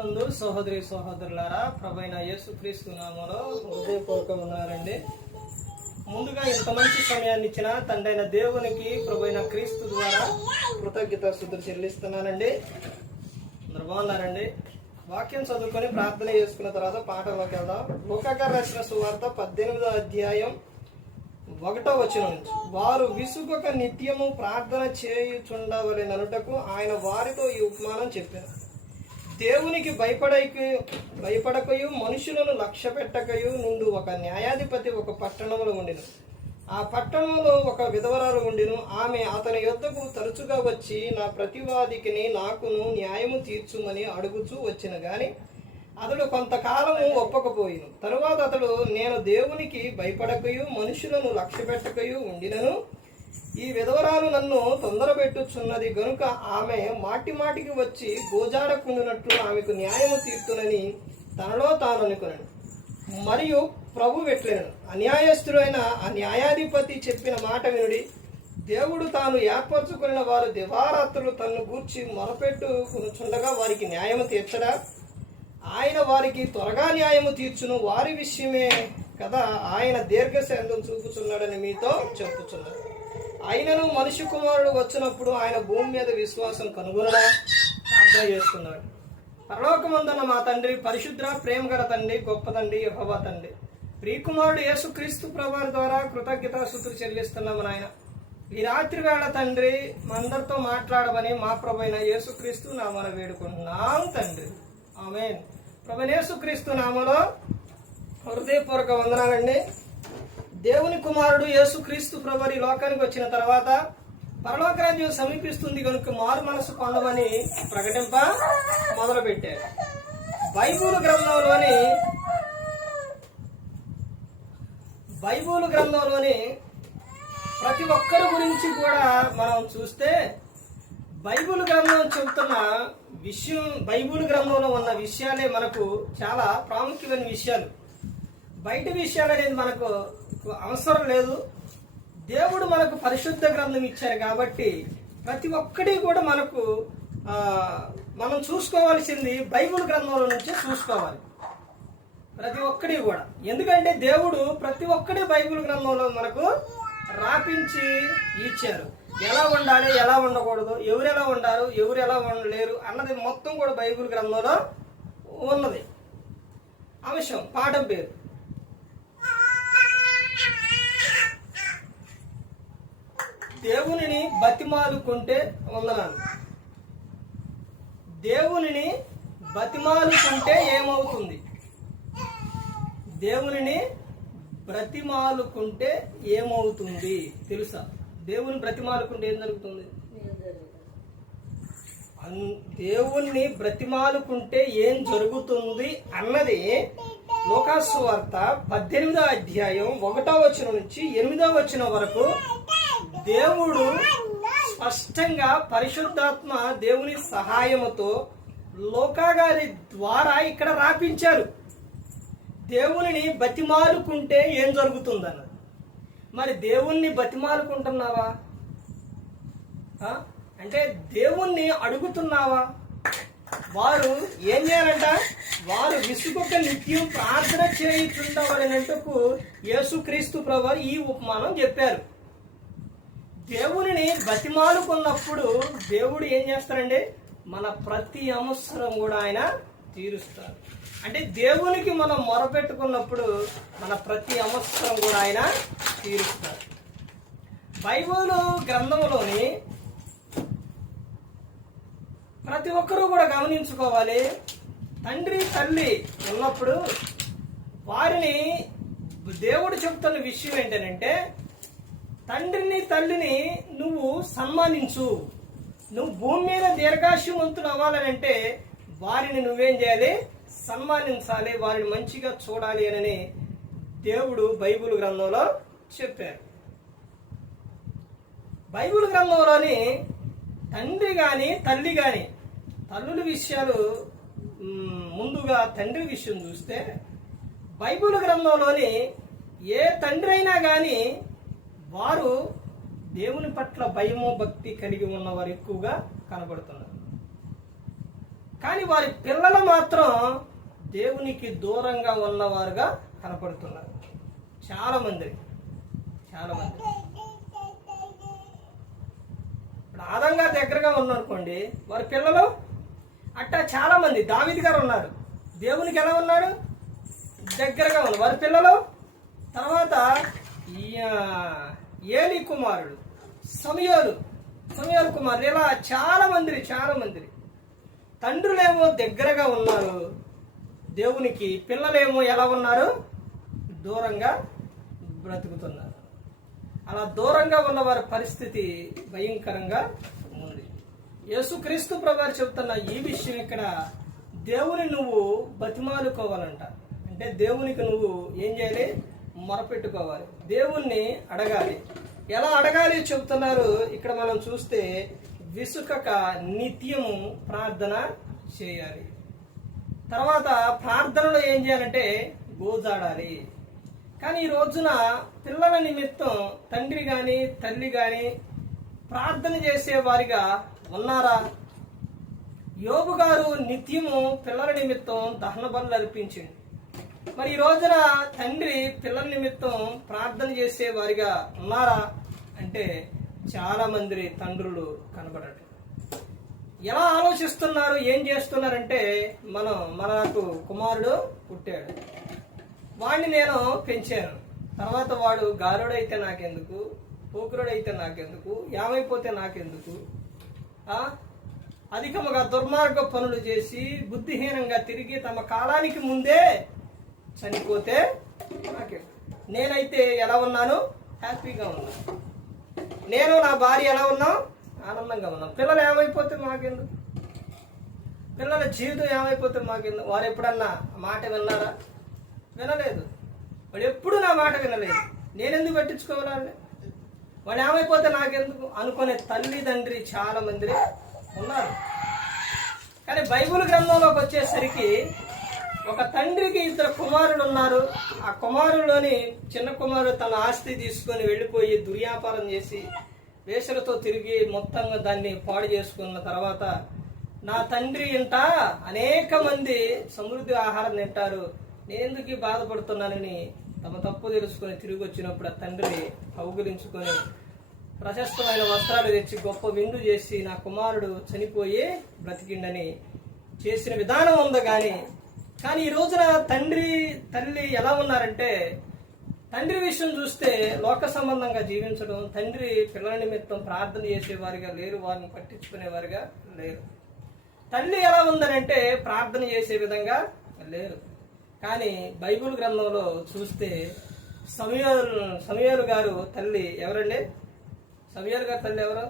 నందు సహోదరి సహోదరులారా ప్రభైన యేసుక్రీస్తు నామలో హృదయపూర్వకం ఉన్నారండి. ముందుగా ఇంత మంచి సమయాన్ని ఇచ్చిన తండైన దేవునికి ప్రభైన క్రీస్తు ద్వారా కృతజ్ఞత శుద్ధి చెల్లిస్తున్నానండి. అందరు బాగున్నారండి? వాక్యం చదువుకొని ప్రార్థన చేసుకున్న తర్వాత పాటలోకి వెళ్దాం. లోకాకార రాసిన సువార్త పద్దెనిమిదో అధ్యాయం ఒకటో వచ్చిన నుంచి. వారు విసుగక నిత్యము ప్రార్థన చేయుచుండవలెననుటకు ఆయన వారితో ఈ ఉపమానం చెప్పారు. దేవునికి భయపడకు భయపడకయు మనుషులను లక్ష్య పెట్టకయు నుండి ఒక న్యాయాధిపతి ఒక పట్టణంలో ఉండిను. ఆ పట్టణంలో ఒక విధవరాలు ఉండిను. ఆమె అతని యొద్దకు తరచుగా వచ్చి నా ప్రతివాదికిని నాకును న్యాయము తీర్చుమని అడుగుచూ వచ్చిన గాని అతడు కొంతకాలము ఒప్పకపోయిను. తరువాత అతడు నేను దేవునికి భయపడకయు మనుషులను లక్ష్య పెట్టకయు ఉండినను. ఈ విధవరాలు నన్ను తొందర పెట్టుచున్నది గనుక ఆమె మాటి మాటికి వచ్చి గోజాడకుండునట్లు ఆమెకు న్యాయము తీర్చునని తనలో తాను అనుకున్నాను మరియు ప్రభు వెట్లేను. అన్యాయస్తుడైన ఆ న్యాయాధిపతి చెప్పిన మాట వినుడి దేవుడు తాను ఏర్పరచుకున్న వారు దివారాత్రులు తన్ను గూర్చి మొరపెట్టుకునుచుండగా వారికి న్యాయము తీర్చడా? ఆయన వారికి త్వరగా న్యాయము తీర్చును. వారి విషయమే కదా ఆయన దీర్ఘశాంతం చూపుచున్నాడని మీతో చెప్పుచున్నాడు ఆయనను మనిషి కుమారుడు వచ్చినప్పుడు ఆయన భూమి మీద విశ్వాసం కనుగొనడా? అర్థం చేసుకున్నాడు పరలోకమందున్న మా తండ్రి పరిశుద్ర ప్రేమగల తండ్రి గొప్ప తండ్రి యెహోవా తండ్రి. ప్రియకుమారుడు యేసుక్రీస్తు ప్రభావి ద్వారా కృతజ్ఞతాశుతులు చెల్లిస్తున్నాము నాయన. ఈ రాత్రి వేళ తండ్రి మందరితో అందరితో మాట్లాడమని మా ప్రభు అయిన యేసుక్రీస్తు నామన వేడుకుంటున్నాం తండ్రి. ఆమె ప్రభు యేసుక్రీస్తు నామలో హృదయపూర్వక వందనాలండి. దేవుని కుమారుడు యేసుక్రీస్తు ప్రభు ఈ లోకానికి వచ్చిన తర్వాత పరలోక రాజ్యం సమీపిస్తుంది కనుక మారు మనసు పొందమని ప్రకటింప మొదలుపెట్టారు బైబూలు బైబుల్ గ్రంథంలోని బైబుల్ గ్రంథంలోని ప్రతి ఒక్కరి గురించి కూడా మనం చూస్తే బైబుల్ గ్రంథం చెబుతున్న విషయం బైబుల్ గ్రంథంలో ఉన్న విషయాలే మనకు చాలా ప్రాముఖ్యమైన విషయాలు. బయట విషయాలు అనేది మనకు అవసరం లేదు. దేవుడు మనకు పరిశుద్ధ గ్రంథం ఇచ్చారు కాబట్టి ప్రతి ఒక్కటి కూడా మనకు మనం చూసుకోవాల్సింది బైబిల్ గ్రంథంలో నుంచే చూసుకోవాలి. ప్రతి ఒక్కటి కూడా. ఎందుకంటే దేవుడు ప్రతి ఒక్కటి బైబిల్ గ్రంథంలో మనకు రాపించి ఇచ్చారు. ఎలా ఉండాలి ఎలా ఉండకూడదు ఎవరు ఎలా ఉండారు ఎవరు ఎలా ఉండలేరు అన్నది మొత్తం కూడా బైబిల్ గ్రంథంలో ఉన్నది. అంశం పాఠం పేరు. దేవునిని బతిమాలుకుంటే వందనాలు. దేవునిని బతిమాలుకుంటే ఏమవుతుంది? దేవునిని బ్రతిమాలుకుంటే ఏమవుతుంది? తెలుసా? దేవుని బ్రతిమాలుకుంటే ఏం జరుగుతుంది? దేవుణ్ణి బ్రతిమాలుకుంటే ఏం జరుగుతుంది అన్నది లోకాసు వార్త పద్దెనిమిదో అధ్యాయం ఒకటో వచనం నుంచి ఎనిమిదో వచనం వరకు దేవుడు స్పష్టంగా పరిశుద్ధాత్మ దేవుని సహాయముతో లోకాగారి ద్వారా ఇక్కడ రాపించారు. దేవునిని బతిమాలుకుంటే ఏం జరుగుతుందన్నది మరి దేవుణ్ణి బతిమాలుకుంటున్నావా? అంటే దేవుణ్ణి అడుగుతున్నావా? వారు ఏం చేయాలంట? వారు విసుగొక నిత్యం ప్రార్థన చేయుచుండవలనంటకు యేసుక్రీస్తు ప్రభు ఈ ఉపమానం చెప్పారు. దేవుని బతిమాలుకున్నప్పుడు దేవుడు ఏం చేస్తారండి మన ప్రతి అవసరం కూడా ఆయన తీరుస్తారు అంటే దేవునికి మనం మొరపెట్టుకున్నప్పుడు మన ప్రతి అవసరం కూడా ఆయన తీరుస్తారు బైబుల్ గ్రంథంలోని ప్రతి ఒక్కరూ కూడా గమనించుకోవాలి. తండ్రి తల్లి ఉన్నప్పుడు వారిని దేవుడు చెప్తున్న విషయం ఏంటంటే తండ్రిని తల్లిని నువ్వు సన్మానించు. నువ్వు భూమి మీద దీర్ఘాశువంతులు అవ్వాలనంటే వారిని నువ్వేం చేయాలి? సన్మానించాలి వారిని మంచిగా చూడాలి అని దేవుడు బైబిల్ గ్రంథంలో చెప్పారు. బైబిల్ గ్రంథంలోని తండ్రి కానీ తల్లి కానీ తల్లుల విషయాలు ముందుగా తండ్రి విషయం చూస్తే బైబిల్ గ్రంథంలోని ఏ తండ్రి అయినా కానీ వారు దేవుని పట్ల భయము భక్తి కలిగి ఉన్నవారు ఎక్కువగా కనబడుతున్నారు. కానీ వారి పిల్లలు మాత్రం దేవునికి దూరంగా ఉన్నవారుగా కనపడుతున్నారు చాలా మంది చాలా మంది ఇప్పుడు ఆదంగా దగ్గరగా ఉన్నారనుకోండి వారి పిల్లలు అట్టా చాలా మంది దావిది గారు ఉన్నారు. దేవునికి ఎలా ఉన్నాడు? దగ్గరగా ఉన్నారు. వారి పిల్లలు తర్వాత ఈ- ఏలి కుమారుడు సమయాలు సమయాలు కుమారుడు. ఇలా చాలా మందిని చాలా మందిని తండ్రులేమో దగ్గరగా ఉన్నారు. దేవునికి పిల్లలేమో ఎలా ఉన్నారు? దూరంగా బ్రతుకుతున్నారు. అలా దూరంగా ఉన్న వారి పరిస్థితి భయంకరంగా ఉంది. యేసుక్రీస్తు ప్రభారు చెబుతున్న ఈ విషయం ఇక్కడ దేవుని నువ్వు బతిమాలుకోవాలంట. అంటే దేవునికి నువ్వు ఏం చేయాలి? మొరపెట్టుకోవాలి. దేవుణ్ణి అడగాలి. ఎలా అడగాలి చెబుతున్నారు ఇక్కడ మనం చూస్తే విసుకక నిత్యము ప్రార్థన చేయాలి. తర్వాత ప్రార్థనలో ఏం చేయాలంటే గోజాడాలి. కానీ ఈ రోజున పిల్లల నిమిత్తం తండ్రి కానీ తల్లి కానీ ప్రార్థన చేసే వారిగా ఉన్నారా? యోబు గారు నిత్యము పిల్లల నిమిత్తం దహన బలు అర్పించింది మరి ఈ రోజున తండ్రి పిల్లల నిమిత్తం ప్రార్థన చేసే వారిగా ఉన్నారా అంటే చాలా మంది తండ్రులు కనబడటం ఎలా ఆలోచిస్తున్నారు ఏం చేస్తున్నారంటే మనం మనకు కుమారుడు పుట్టాడు. వాడిని నేను పెంచాను. తర్వాత వాడు గారుడైతే నాకెందుకు పోకురుడైతే నాకెందుకు ఏమైపోతే నాకెందుకు ఆ? అధికముగా దుర్మార్గ పనులు చేసి బుద్ధిహీనంగా తిరిగి తమ కాలానికి ముందే చనిపోతే నాకే నేనైతే ఎలా ఉన్నాను? హ్యాపీగా ఉన్నాను. నేను నా భార్య ఎలా ఉన్నాం? ఆనందంగా ఉన్నాం. పిల్లలు ఏమైపోతే మాకెందుకు? పిల్లల జీవితం ఏమైపోతే మాకెందుకు? వారు ఎప్పుడన్నా మాట విన్నారా? వినలేదు. వాడు ఎప్పుడు నా మాట వినలేదు. నేనెందుకు పట్టించుకోవాలని వాడు ఏమైపోతే నాకెందుకు? అనుకునే తల్లిదండ్రి చాలా మంది ఉన్నారు. కానీ బైబిల్ గ్రంథంలోకి వచ్చేసరికి ఒక తండ్రికి ఇద్దరు కుమారులు ఉన్నారు. ఆ కుమారులోని చిన్న కుమారుడు తన ఆస్తి తీసుకొని వెళ్ళిపోయి దుర్వ్యాపారం చేసి వేసులతో తిరిగి మొత్తంగా దాన్ని పాడు చేసుకున్న తర్వాత నా తండ్రి ఇంట అనేక మంది సమృద్ధి ఆహారం తింటారు. నేందుకు బాధపడుతున్నానని తమ తప్పు తెలుసుకొని తిరిగి వచ్చినప్పుడు ఆ తండ్రి కౌగులించుకొని ప్రశస్తమైన వస్త్రాలు తెచ్చి గొప్ప విందు చేసి నా కుమారుడు చనిపోయి బ్రతికిండని చేసిన విధానం ఉంది కానీ కానీ ఈ రోజున తండ్రి తల్లి ఎలా ఉన్నారంటే తండ్రి విషయం చూస్తే లోక సంబంధంగా జీవించడం తండ్రి పిల్లల నిమిత్తం ప్రార్థన చేసేవారిగా లేరు వారిని పట్టించుకునేవారిగా లేరు. తల్లి ఎలా ఉందనంటే ప్రార్థన చేసే విధంగా లేరు. కానీ బైబిల్ గ్రంథంలో చూస్తే సమయాలు సమయాలు గారు తల్లి ఎవరండి? సమయాలు గారు తల్లి ఎవరు?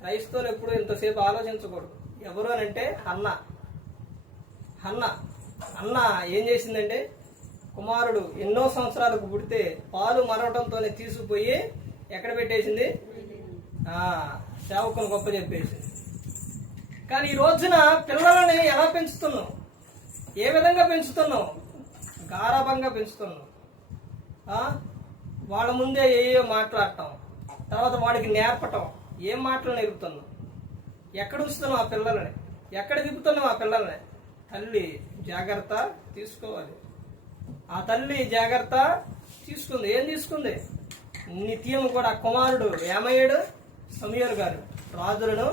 క్రైస్తవులు ఎప్పుడు ఇంతసేపు ఆలోచించకూడదు. ఎవరు అని అంటే అన్న అన్న అన్న ఏం చేసిందంటే కుమారుడు ఎన్నో సంవత్సరాలకు పుడితే పాలు మరవడంతోనే తీసుకుపోయి ఎక్కడ పెట్టేసింది? సేవకులు సేవకుని గొప్ప చెప్పేసింది. కానీ ఈ రోజున పిల్లలని ఎలా పెంచుతున్నావు? ఏ విధంగా పెంచుతున్నావు? గారాభంగా పెంచుతున్నావు. వాళ్ళ ముందే ఏయో మాట్లాడటం? తర్వాత వాడికి నేర్పటం? ఏం మాటలు నేర్పుతున్నావు? ఎక్కడ ఉంచుతున్నావు ఆ పిల్లల్ని? ఎక్కడ తిప్పుతున్నావు ఆ పిల్లల్ని? తల్లి జాగ్రత్త తీసుకోవాలి. ఆ తల్లి జాగ్రత్త తీసుకుంది. ఏం తీసుకుంది? నిత్యం కూడా కుమారుడు ఏమయ్యాడు? సమీర్ గారు రాజులను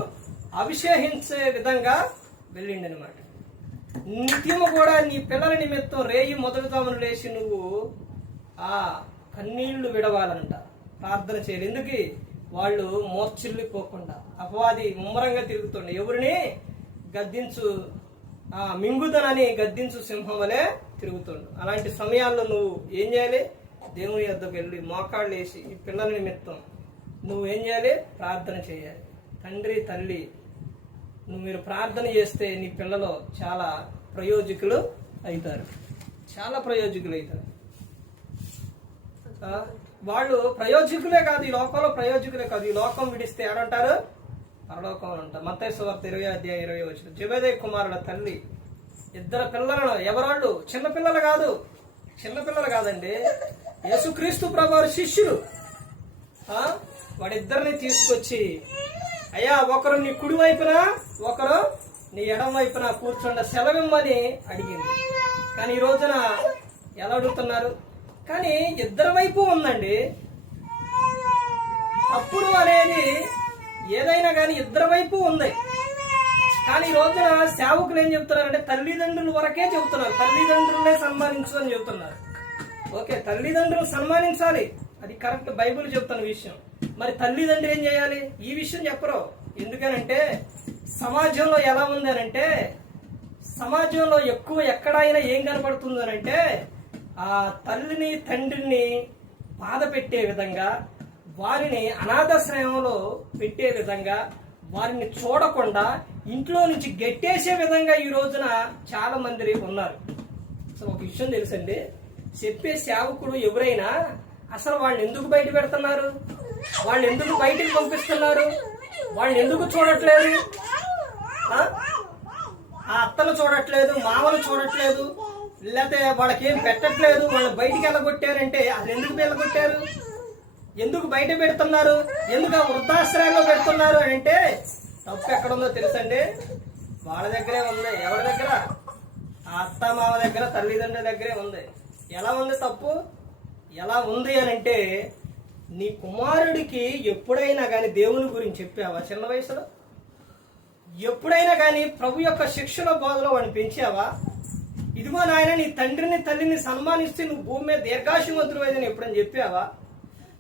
అభిషేహించే విధంగా వెళ్ళిండి అనమాట నిత్యము కూడా నీ పిల్లల నిమిత్తం రేయి మొదలుతామని లేచి నువ్వు ఆ కన్నీళ్ళు విడవాలంట. ప్రార్థన చేయాలి. ఎందుకు? వాళ్ళు మోర్చిల్లిపోకుండా అపవాది ముమ్మరంగా తిరుగుతుండే. ఎవరిని? గద్దించు ఆ మింగుదనని గద్దించు సింహం వలె తిరుగుతుండు. అలాంటి సమయాల్లో నువ్వు ఏం చేయాలి? దేవుని యొద్దకు వెళ్ళి మోకాళ్ళు వేసి ఈ పిల్లల నిమిత్తం నువ్వు ఏం చేయాలి? ప్రార్థన చేయాలి. తండ్రి తల్లి నువ్వు మీరు ప్రార్థన చేస్తే నీ పిల్లలు చాలా ప్రయోజకులు అవుతారు చాలా ప్రయోజకులు అవుతారు వాళ్ళు ప్రయోజకులే కాదు ఈ లోకంలో ప్రయోజకులే కాదు ఈ లోకం విడిస్తే ఏడంటారు పరలోకం అని అంటారు మత్తయి ఇరవై అధ్యాయం ఇరవై వచ్చిన జబేదే కుమారుల తల్లి. ఇద్దరు పిల్లలను ఎవరాళ్ళు? చిన్నపిల్లలు కాదు. చిన్నపిల్లలు కాదండి. యేసుక్రీస్తు ప్రభు శిష్యులు. వాడిద్దరిని తీసుకొచ్చి అయ్యా ఒకరు నీ కుడి వైపున ఒకరు నీ ఎడం వైపున కూర్చుండ సెలవిమ్మని అడిగింది. కానీ ఈ రోజున ఎలా అడుగుతున్నారు? కానీ ఇద్దరి వైపు ఉందండి. తప్పుడు అనేది ఏదైనా కానీ ఇద్దరి వైపు ఉంది. కానీ ఈ రోజున సేవకులు ఏం చెప్తున్నారంటే తల్లిదండ్రుల వరకే చెబుతున్నారు తల్లిదండ్రులనే సన్మానించు అని చెబుతున్నారు ఓకే తల్లిదండ్రులు సన్మానించాలి. అది కరెక్ట్ బైబిల్ చెప్తున్న విషయం. మరి తల్లిదండ్రులు ఏం చేయాలి? ఈ విషయం చెప్పరు. ఎందుకనంటే సమాజంలో ఎలా ఉంది అంటే సమాజంలో ఎక్కువ ఎక్కడైనా ఏం కనపడుతుంది అంటే ఆ తల్లిని తండ్రిని బాధ పెట్టే విధంగా వారిని అనాథాశ్రయంలో పెట్టే విధంగా వారిని చూడకుండా ఇంట్లో నుంచి గెట్టేసే విధంగా ఈ రోజున చాలా మంది ఉన్నారు. అసలు ఒక విషయం తెలుసండి. చెప్పే సేవకుడు ఎవరైనా అసలు వాళ్ళని ఎందుకు బయట పెడుతున్నారు? వాళ్ళు ఎందుకు బయటికి పంపిస్తున్నారు? వాళ్ళని ఎందుకు చూడట్లేదు? ఆ? ఆ అత్తలు చూడట్లేదు మామలు చూడట్లేదు. లేకపోతే వాళ్ళకి ఏం పెట్టట్లేదు వాళ్ళు బయటికి వెళ్ళగొట్టారంటే అది ఎందుకు వెళ్ళగొట్టారు? ఎందుకు బయట పెడుతున్నారు? ఎందుకు ఆ వృద్ధాశ్రయంలో పెడుతున్నారు అని అంటే తప్పు ఎక్కడ ఉందో తెలుసండి? వాళ్ళ దగ్గరే ఉంది ఎవరి దగ్గర? ఆ అత్త మామ దగ్గర తల్లిదండ్రుల దగ్గరే ఉంది. ఎలా ఉంది తప్పు? ఎలా ఉంది అని అంటే నీ కుమారుడికి ఎప్పుడైనా కానీ దేవుని గురించి చెప్పావా చిన్న వయసులో? ఎప్పుడైనా కానీ ప్రభు యొక్క శిక్షణ బోధలో వాడిని పెంచావా? ఇదిగో నాయన నీ తండ్రిని తల్లిని సన్మానిస్తే నువ్వు భూమి మీద దీర్ఘాశుమంతుడు అని ఎప్పుడని చెప్పావా?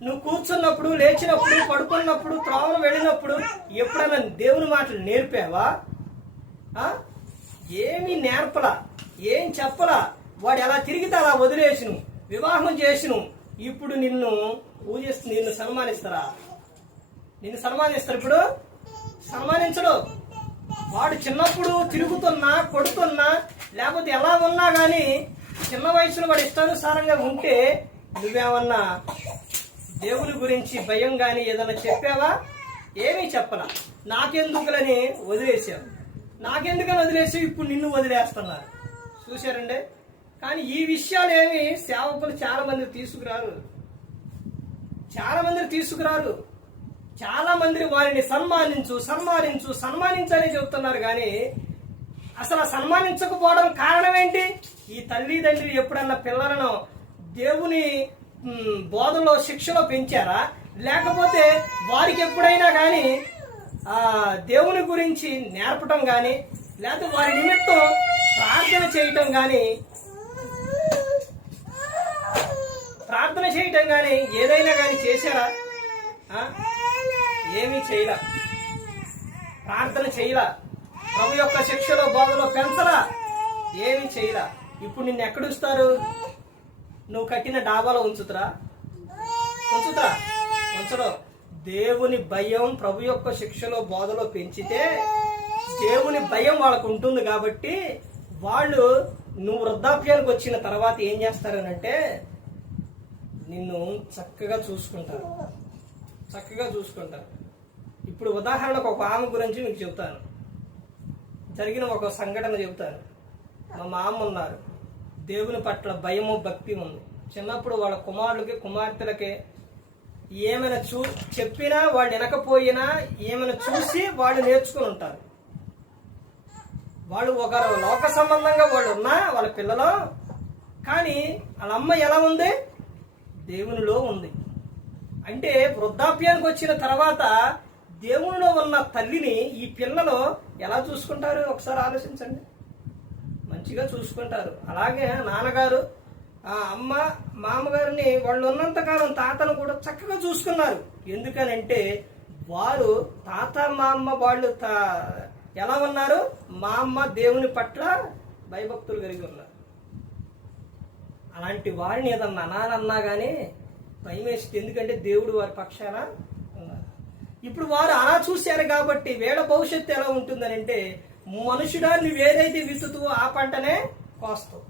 నువ్వు కూర్చున్నప్పుడు లేచినప్పుడు పడుకున్నప్పుడు త్రోవను వెళ్ళినప్పుడు ఎప్పుడైనా దేవుని మాటలు నేర్పావా? ఏమీ నేర్పలా ఏం చెప్పలా? వాడు ఎలా తిరిగితే అలా వదిలేసిను వివాహం చేసిను. ఇప్పుడు నిన్ను పూజిస్తు నిన్ను సన్మానిస్తారా? నిన్ను సన్మానిస్తారు ఇప్పుడు? సన్మానించడు. వాడు చిన్నప్పుడు తిరుగుతున్నా కొడుతున్నా లేకపోతే ఎలా ఉన్నా కానీ చిన్న వయసులో వాడు ఇష్టానుసారంగా ఉంటే నువ్వేమన్నా దేవుని గురించి భయం కానీ ఏదైనా చెప్పావా? ఏమీ చెప్పలా. నాకెందుకులని వదిలేసావు నాకెందుకని వదిలేసావు ఇప్పుడు నిన్ను వదిలేస్తున్నారు. చూశారండి? కానీ ఈ విషయాలు ఏమి సేవకులు చాలా మంది తీసుకురారు. చాలామంది తీసుకురారు. చాలా మంది వారిని సన్మానించు సన్మానించు సన్మానించాలని చెబుతున్నారు కానీ అసలు సన్మానించకపోవడం కారణం ఏంటి ఈ తల్లిదండ్రులు ఎప్పుడన్నా పిల్లలను దేవుని బోధలో శిక్షలో పెంచారా? లేకపోతే వారికి ఎప్పుడైనా కానీ దేవుని గురించి నేర్పటం కానీ లేకపోతే వారి నిమిత్తం ప్రార్థన చేయటం కానీ ప్రార్థన చేయటం కానీ ఏదైనా కానీ చేశారా? ఏమీ చేయలా. ప్రార్థన చేయలా. ప్రభు యొక్క శిక్షలో బోధలో పెంచరా? ఏమీ చేయరా? ఇప్పుడు నిన్ను ఎక్కడుస్తారు? నువ్వు కట్టిన డాబాలో ఉంచుతురా? ఉంచుతురా? ఉంచడు దేవుని భయం ప్రభు యొక్క శిక్షలో బోధలో పెంచితే దేవుని భయం వాళ్ళకు ఉంటుంది కాబట్టి వాళ్ళు నువ్వు వృద్ధాప్యానికి వచ్చిన తర్వాత ఏం చేస్తారనంటే నిన్ను చక్కగా చూసుకుంటారు. చక్కగా చూసుకుంటారు. ఇప్పుడు ఉదాహరణకు ఒక ఆమె గురించి మీకు చెబుతాను జరిగిన ఒక సంఘటన చెబుతాను మా మామ ఉన్నారు. దేవుని పట్ల భయము భక్తి ఉంది. చిన్నప్పుడు వాళ్ళ కుమారులకి కుమార్తెలకి ఏమైనా చూ చెప్పినా వాళ్ళు వినకపోయినా ఏమైనా చూసి వాళ్ళు నేర్చుకుని ఉంటారు. వాళ్ళు ఒకరు లోక సంబంధంగా వాళ్ళు ఉన్నా వాళ్ళ పిల్లలు కానీ వాళ్ళ అమ్మ ఎలా ఉంది? దేవునిలో ఉంది. అంటే వృద్ధాప్యానికి వచ్చిన తర్వాత దేవునిలో ఉన్న తల్లిని ఈ పిల్లలు ఎలా చూసుకుంటారు? ఒకసారి ఆలోచించండి. మంచిగా చూసుకుంటారు. అలాగే నాన్నగారు అమ్మ మామగారిని వాళ్ళు ఉన్నంతకాలం తాతను కూడా చక్కగా చూసుకున్నారు. ఎందుకనంటే వారు తాత మా అమ్మ వాళ్ళు తా- ఎలా ఉన్నారు? మా అమ్మ దేవుని పట్ల భయభక్తులు కలిగి ఉన్నారు. అలాంటి వారిని ఏదన్నా అనాలన్నా కానీ భయం వేస్తుంది ఎందుకంటే దేవుడు వారి పక్షాన ఇప్పుడు వారు అలా చూశారు కాబట్టి వేళ భవిష్యత్తు ఎలా ఉంటుందనంటే మనుషుడా నువ్వు ఏదైతే విత్తుతువో ఆ పంటనే కోస్తావు.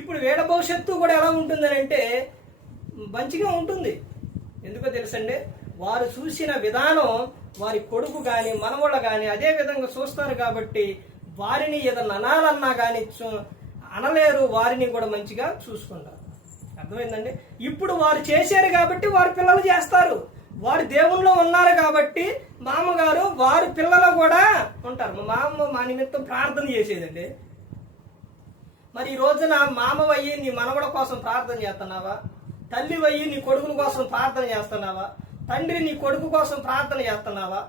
ఇప్పుడు వేళ భవిష్యత్తు కూడా ఎలా ఉంటుందనంటే మంచిగా ఉంటుంది. ఎందుకో తెలుసండి? వారు చూసిన విధానం వారి కొడుకు కానీ మనవళ్ళు కానీ అదే విధంగా చూస్తారు కాబట్టి వారిని ఏదన్నా అనాలన్నా కానీ అనలేరు వారిని కూడా మంచిగా చూసుకుంటారు. అర్థమైందండి? ఇప్పుడు వారు చేశారు కాబట్టి వారి పిల్లలు చేస్తారు. వారు దేవుల్లో ఉన్నారు కాబట్టి మామగారు వారు పిల్లలు కూడా ఉంటారు. మా మామ మా నిమిత్తం ప్రార్థన చేసేదండి. మరి ఈ రోజున మామవయ్యి నీ మనవడ కోసం ప్రార్థన చేస్తున్నావా? తల్లి వయ్యి నీ కొడుకుల కోసం ప్రార్థన చేస్తున్నావా? తండ్రి నీ కొడుకు కోసం ప్రార్థన చేస్తున్నావా?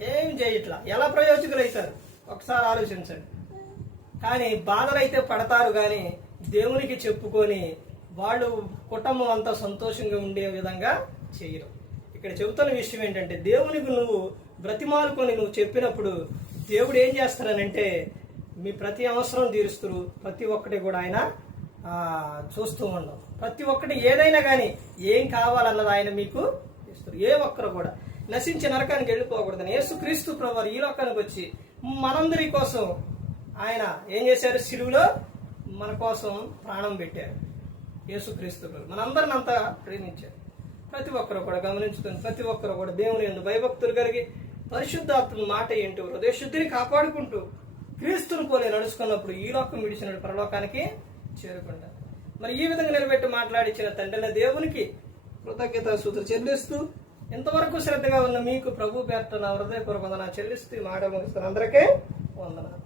ఏం చేయట్లా? ఎలా ప్రయోజకులు అవుతారు? ఒకసారి ఆలోచించండి. కానీ బాధలైతే పడతారు కానీ దేవునికి చెప్పుకొని వాళ్ళు కుటుంబం అంతా సంతోషంగా ఉండే విధంగా చేయరు. ఇక్కడ చెబుతున్న విషయం ఏంటంటే దేవునికి నువ్వు బ్రతిమాలుకొని నువ్వు చెప్పినప్పుడు దేవుడు ఏం చేస్తారనంటే మీ ప్రతి అవసరం తీరుస్తారు. ప్రతి ఒక్కటి కూడా ఆయన చూస్తూ ఉండవు ప్రతి ఒక్కటి ఏదైనా కానీ ఏం కావాలన్నది ఆయన మీకు ఇస్తారు. ఏ ఒక్కరు కూడా నశించి నరకానికి వెళ్ళిపోకూడదని యేసుక్రీస్తు ప్రభు ఈ లోకానికి వచ్చి మనందరి కోసం ఆయన ఏం చేశారు? సిలువులో మన కోసం ప్రాణం పెట్టారు. యేసుక్రీస్తు ప్రభు. మనందరిని అంతా ప్రేమించారు. ప్రతి ఒక్కరు కూడా గమనించుకొని ప్రతి ఒక్కరు కూడా దేవుని ఎందు భయభక్తులు కలిగి పరిశుద్ధాత్మ మాట ఏంటో హృదయ శుద్ధిని కాపాడుకుంటూ క్రీస్తుని పోలే నడుచుకున్నప్పుడు ఈ లోకం విడిచిన పరలోకానికి చేరుకుంటారు మరి ఈ విధంగా నిలబెట్టి మాట్లాడించిన తండ్రిన దేవునికి కృతజ్ఞత సూత్ర చెల్లిస్తూ ఇంతవరకు శ్రద్ధగా ఉన్న మీకు ప్రభు పేర్ట నా హృదయపూర్వక వందనాలు చెల్లిస్తూ ఈ మాట ముగిస్తున్న అందరికీ వందనాలు.